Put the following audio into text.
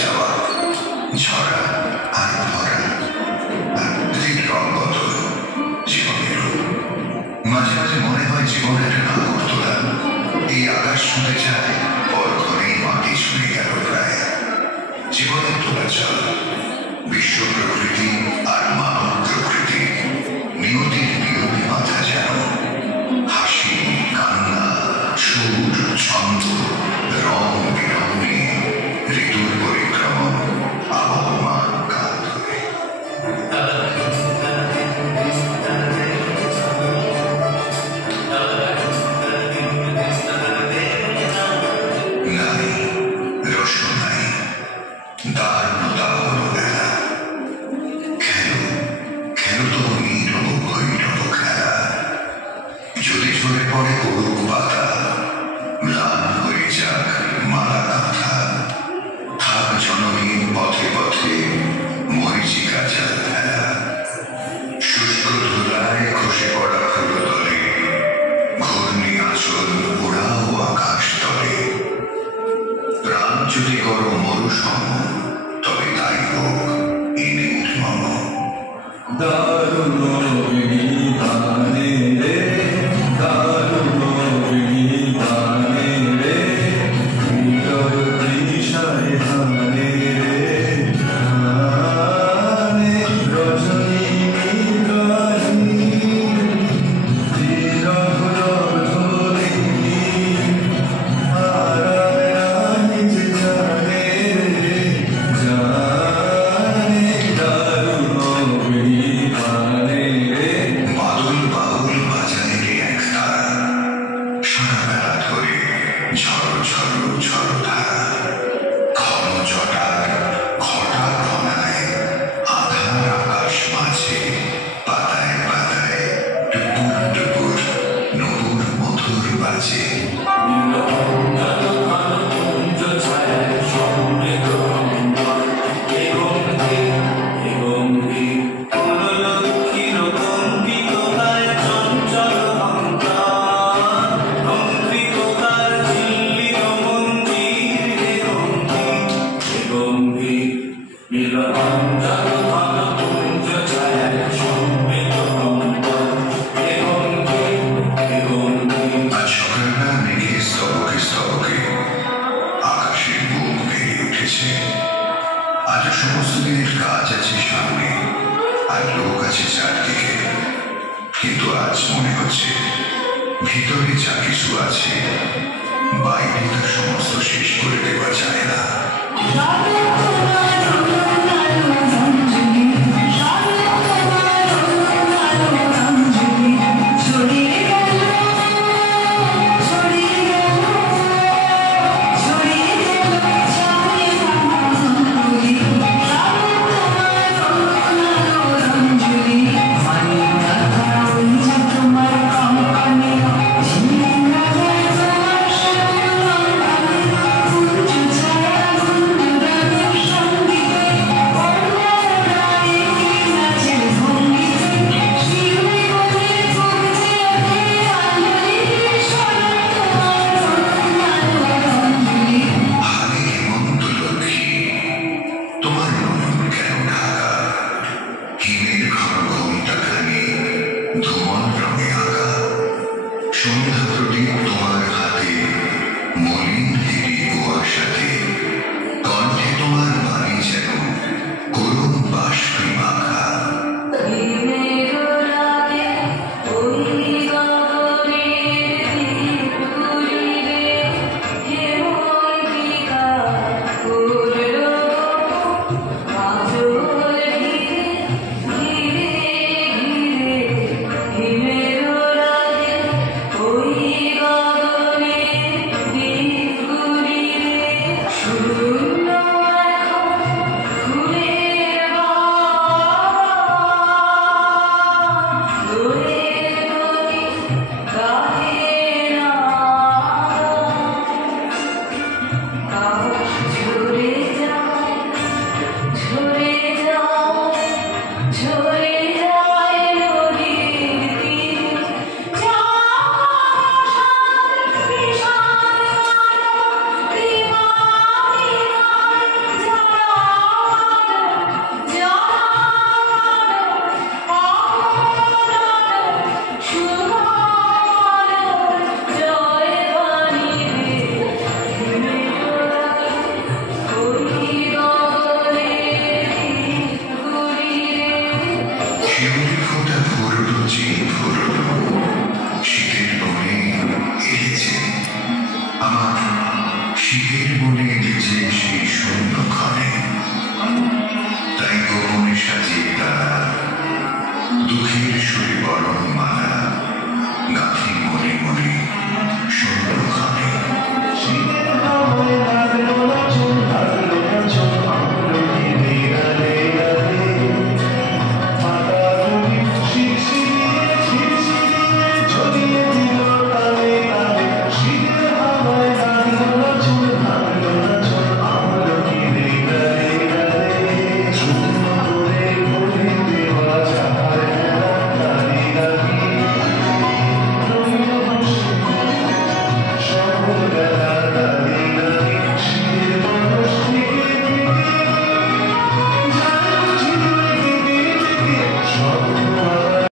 যাওয়া, ঝরা আর ভরা, প্রতিটি রং বদল জীবনেরও। মাঝে মাঝে মনে হয় জীবনের নাগর তোলা এই আকাশ ছুঁতে যায়, পরক্ষণেই মাটি ছুঁয়ে গেল প্রায়। জীবনের তোলা চল বিশ্ব প্রকৃতি আর মানব প্রকৃতি, নিয়তির নিয়মে বাঁধা যেন। হাসি, কান্না, সুর, ছন্দ, রং বিরঙে ঋতুর পরিক্রমণ, আবহমান কাল ধরে। নাই রোশন নাই, দারুণতা হলো বেলা। খেলো খেলো তো নীরব ভৈরব খেলা। যদি ঝরে পড়ে করুক পাতা, ম্লান হয়ে যাক মালা কাঁথা। থাক জনহীন পথে পথে মরিচিকা জাল ফেলা। শুষ্ক ধুলায় খসে পড়া ফুলো দলে, ঘূর্ণি আঁচল ওড়াও আকাশ তলে। প্রাণ যদি করো মরুসম, তবে তাই হোক এ নির্মম। দারুণ বিধানে রে, দারুণ বিধানে রে, হৃদয় তৃষায় হানে রে, হানে রজনী নিদ্রাহী, বিরহ রজনী, হারায় নিজ জানে রে, জানে দারুণ বিধানে রে। বাদল বাউল বাজায় রে এক তারা, সারা বেলা ধরে ঝড় ঝড় ঝড় ধারা। ঘন জটার ঘটা ঘনায়, আধার আকাশ মাঝে, পাতায় পাতায় টুপুর টুপুর নূপুর মধুর বাজে। আজ সকালবেলা মেঘে স্তবকে স্তবকে আকাশের বুক ভেঙে উঠেছে। আজও সমস্ত দিনের কাজ আছে সামনে, আর লোক আছে চারদিকে। কিন্তু আজ মনে হচ্ছে ভিতরে যা কিছু আছে বাইরে তা সমস্ত শেষ করে দেওয়া যায় না।